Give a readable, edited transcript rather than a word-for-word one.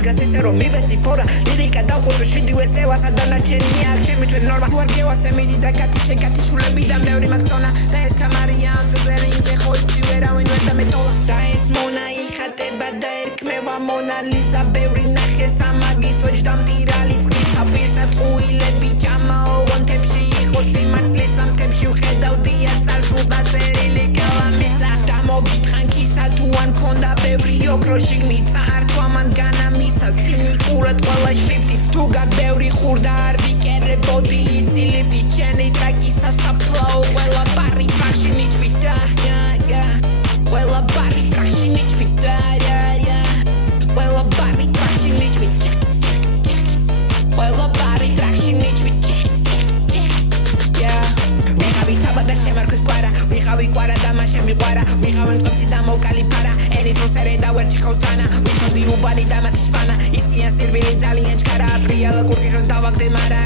მადგას ისე რომ მივეცი ფორა ლირიკა დავხუცო შიდივე სევასა დანარჩენია ჩემი თვე ნორმა თუ არ გევასე მიდი და კატი შეკატი შულებიდან ბევრი მაგწონა და ეს კამარია ამ წელზე ხო იცი ვერავინ ვერ დამეტოლა და ეს მონა იხატება და ერქმევა მონალიზა ბევრი ნახეს ამაგისტოჯ დამტირალი ცხისა პირსა ტყუილები ჯამაო ვონთებში იყო სიმართლის სამთებში ვხედავდია წარსულს და წერილი კალამისა და მოგიტყან კისა თუ ან ქონდა ბევრი ოქრო შიგნით წაართვა მან განამისა ცინიკურად ყველა შრიფტი თუ გაბევრი ხურდა არ ვიკერებოდი იცილიფტი ჩენი ტრაკი სასაფლაო ყველა ბარი ტრაქში მიჩვიდა ყველა ბარი ტრაქში მიჩვიდა ყველა ბარი ტრაქში მიჩვიდა ყველა ბარი ტრაქში მიჩვიდა ვიღავი საბადა შემარქვის კვარა ვიღავი კვარა და მასე მიყვარა ვიღავი მწყემსი და მოკალი ფარა ერითროსერე და ვერჩი ხავსტანა ვიცოდი უბანი და მათი შპანა იციან სირბილი ძალიან ჩქარა აპრიალა კურკირო დავაგდე მარა